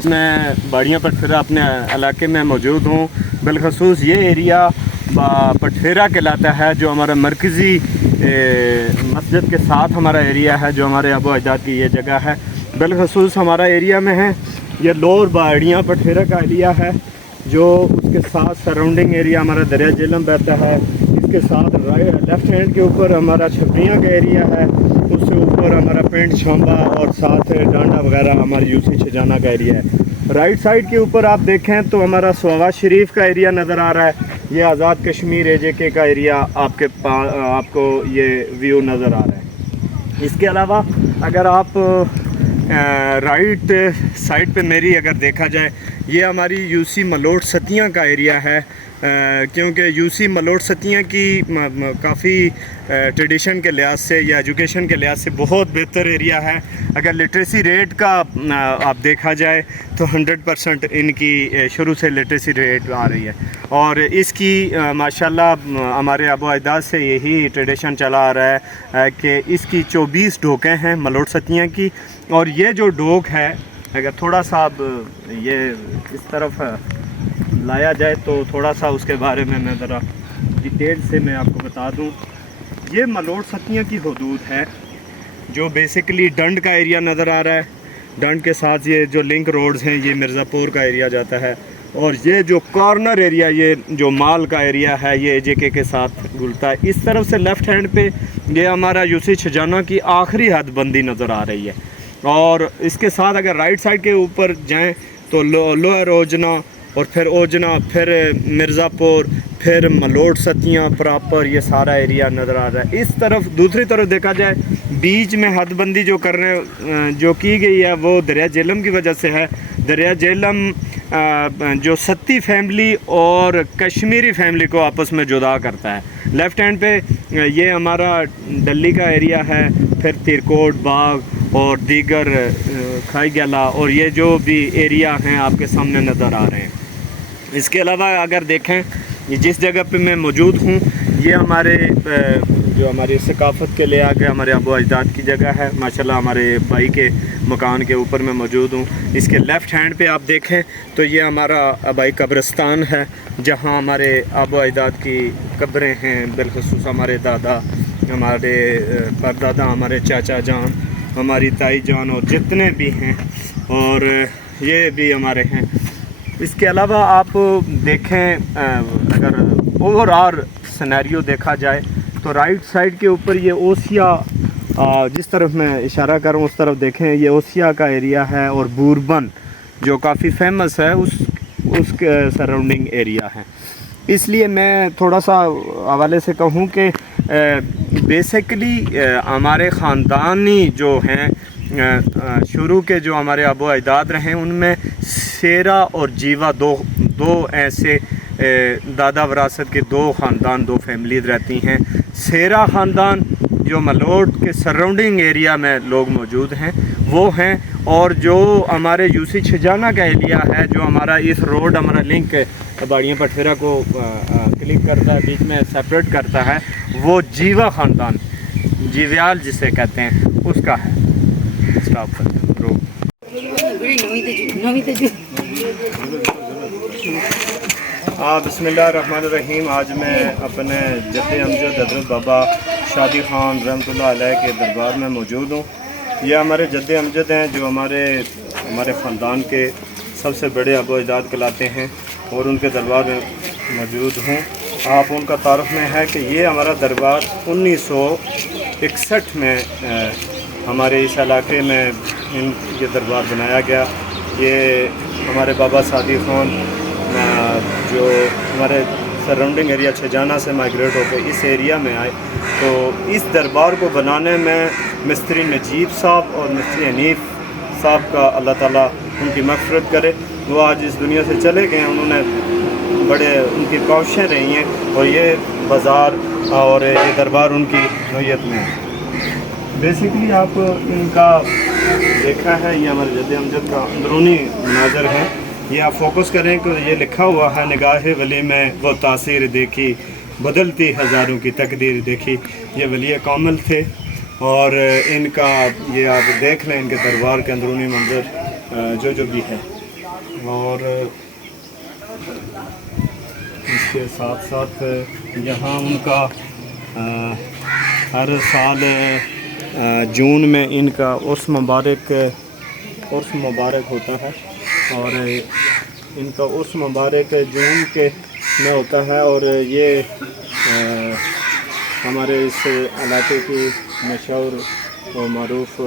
اس میں باڑیاں پٹھیرا اپنے علاقے میں موجود ہوں. بالخصوص یہ ایریا پٹھیرا کہلاتا ہے جو ہمارا مرکزی مسجد کے ساتھ ہمارا ایریا ہے, جو ہمارے آبا اجداد کی یہ جگہ ہے. بالخصوص ہمارا ایریا میں ہے یہ لور باڑیاں پٹھیرا کا ایریا ہے, جو اس کے ساتھ سراؤنڈنگ ایریا ہمارا دریا جہلم بہتا ہے. اس کے ساتھ لیفٹ ہینڈ کے اوپر ہمارا چھپریاں کا ایریا ہے, اس سے اوپر ہمارا پنڈ چھامبا اور ساتھ ڈانڈا وغیرہ ہماری یوسی چھجانا کا ایریا ہے. رائٹ سائڈ کے اوپر آپ دیکھیں تو ہمارا سوغا شریف کا ایریا نظر آ رہا ہے. یہ آزاد کشمیر AJK کا ایریا آپ کو یہ ویو نظر آ رہا ہے. اس کے علاوہ اگر آپ رائٹ سائڈ پہ میری اگر دیکھا جائے, یہ ہماری یوسی ملوٹ ستیاں کا ایریا ہے, کیونکہ یوسی ملوٹ ستیاں کی کافی ٹریڈیشن کے لحاظ سے یا ایجوکیشن کے لحاظ سے بہت بہتر ایریا ہے. اگر لٹریسی ریٹ کا آپ دیکھا جائے تو 100% ان کی شروع سے لٹریسی ریٹ آ رہی ہے, اور اس کی ماشاءاللہ ہمارے آبا و اجداد سے یہی ٹریڈیشن چلا آ رہا ہے کہ اس کی 24 ڈھوکیں ہیں ملوٹ ستیاں کی. اور یہ جو ڈھوک ہے, اگر تھوڑا سا اب یہ اس طرف لایا جائے تو تھوڑا سا اس کے بارے میں ذرا ڈیٹیل سے میں آپ کو بتا دوں. یہ ملوٹ ستیاں کی حدود ہے جو بیسیکلی ڈنڈ کا ایریا نظر آ رہا ہے. ڈنڈ کے ساتھ یہ جو لنک روڈز ہیں یہ مرزا پور کا ایریا جاتا ہے, اور یہ جو کارنر ایریا یہ جو مال کا ایریا ہے یہ AJK کے ساتھ گلتا ہے. اس طرف سے لیفٹ ہینڈ پہ یہ ہمارا یوسی چھجانا کی آخری حد بندی نظر آ رہی ہے, اور اس کے ساتھ اگر رائٹ سائڈ کے اوپر جائیں تو لوئر اوجنا, اور پھر اوجنا, پھر مرزا پور, پھر ملوٹ ستیاں پراپر یہ سارا ایریا نظر آ رہا ہے. اس طرف دوسری طرف دیکھا جائے بیچ میں حد بندی جو کی گئی ہے وہ دریا جہلم کی وجہ سے ہے. دریا جہلم جو ستی فیملی اور کشمیری فیملی کو آپس میں جدا کرتا ہے. لیفٹ ہینڈ پہ یہ ہمارا ڈلی کا ایریا ہے, پھر تیرکوٹ باغ اور دیگر کھائی گلا اور یہ جو بھی ایریا ہیں آپ کے سامنے نظر آ رہے ہیں. اس کے علاوہ اگر دیکھیں جس جگہ پہ میں موجود ہوں یہ ہماری ثقافت کے لے آگے ہمارے ابو اجداد کی جگہ ہے. ماشاءاللہ ہمارے بھائی کے مکان کے اوپر میں موجود ہوں. اس کے لیفٹ ہینڈ پہ آپ دیکھیں تو یہ ہمارا آبائی قبرستان ہے, جہاں ہمارے ابو اجداد کی قبریں ہیں. بالخصوص ہمارے دادا, ہمارے پردادا, ہمارے چاچا جان, ہماری تائی جان اور جتنے بھی ہیں, اور یہ بھی ہمارے ہیں. اس کے علاوہ آپ دیکھیں اگر اوور آل سینیریو دیکھا جائے تو رائٹ سائڈ کے اوپر یہ اوسیا, جس طرف میں اشارہ کروں اس طرف دیکھیں, یہ اوسیا کا ایریا ہے, اور بوربن جو کافی فیمس ہے اس کے سراؤنڈنگ ایریا ہے. اس لیے میں تھوڑا سا حوالے سے کہوں کہ بیسیکلی ہمارے خاندانی جو ہیں شروع کے جو ہمارے ابو اجداد رہے ان میں سیرا اور جیوا دو ایسے دادا وراثت کے دو خاندان, دو فیملیز رہتی ہیں. سیرا خاندان جو ملوٹ کے سراؤنڈنگ ایریا میں لوگ موجود ہیں وہ ہیں, اور جو ہمارے یوسی چھجانا کا ایریا ہے جو ہمارا اس روڈ ہمارا لنک باڑیاں پٹھیرا کو کلک کرتا ہے, بیچ میں سپریٹ کرتا ہے, وہ جیوا خاندان, جیویال جسے کہتے ہیں, اس کا ہے. اسٹاپ کرتے ہیں. بسم اللہ الرحمن الرحیم. آج میں اپنے جد امجد حضرت بابا شادی خان رحمۃ اللہ علیہ کے دربار میں موجود ہوں. یہ ہمارے جد امجد ہیں جو ہمارے خاندان کے سب سے بڑے ابو اجداد کہلاتے ہیں, اور ان کے دربار میں موجود ہوں. آپ ان کا تعارف میں ہے کہ یہ ہمارا دربار 1961 میں ہمارے اس علاقے میں یہ دربار بنایا گیا. یہ ہمارے بابا شادی خان جو ہمارے سراؤنڈنگ ایریا چھجانا سے مائگریٹ ہو کے اس ایریا میں آئے, تو اس دربار کو بنانے میں مستری نجیب صاحب اور مستری حنیف صاحب کا اللہ تعالیٰ ان کی مغفرت کرے, وہ آج اس دنیا سے چلے گئے ہیں. انہوں نے بڑے ان کی کوششیں رہی ہیں, اور یہ بازار اور یہ دربار ان کی نوعیت میں ہے. بیسیکلی آپ ان کا دیکھا ہے, یہ ہمارے جد امجد کا اندرونی مناظر ہے. یہ آپ فوکس کریں کہ یہ لکھا ہوا ہے, نگاہ ولی میں وہ تاثیر دیکھی, بدلتی ہزاروں کی تقدیر دیکھی. یہ ولی کامل تھے, اور ان کا یہ آپ دیکھ لیں ان کے دربار کے اندرونی منظر جو بھی ہے. اور اس کے ساتھ ساتھ یہاں ان کا ہر سال جون میں ان کا عرس مبارک ہوتا ہے، اور ان کا عرس مبارک جون کے میں ہوتا ہے، اور یہ ہمارے اس علاقے کی مشہور و معروف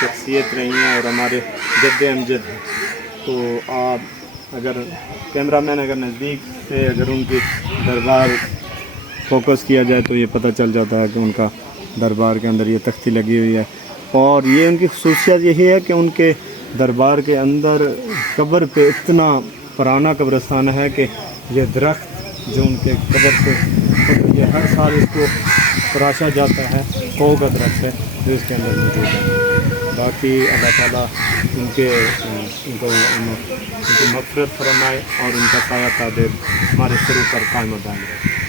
شخصیت رہی ہیں اور ہمارے جد امجد ہیں۔ تو آپ اگر کیمرہ مین اگر نزدیک سے اگر ان کی دربار فوکس کیا جائے تو یہ پتہ چل جاتا ہے کہ ان کا دربار کے اندر یہ تختی لگی ہوئی ہے، اور یہ ان کی خصوصیت یہی ہے کہ ان کے دربار کے اندر قبر پہ اتنا پرانا قبرستان ہے کہ یہ درخت جو ان کے قبر پہ یہ ہر سال اس کو تراشا جاتا ہے، کو کا درخت ہے جو اس کے اندر موجود ہے۔ باقی اللہ تعالیٰ ان کو مغفرت فرمائے اور ان کا سایہ قادر ہمارے سروں پر قائم و دائم رہے۔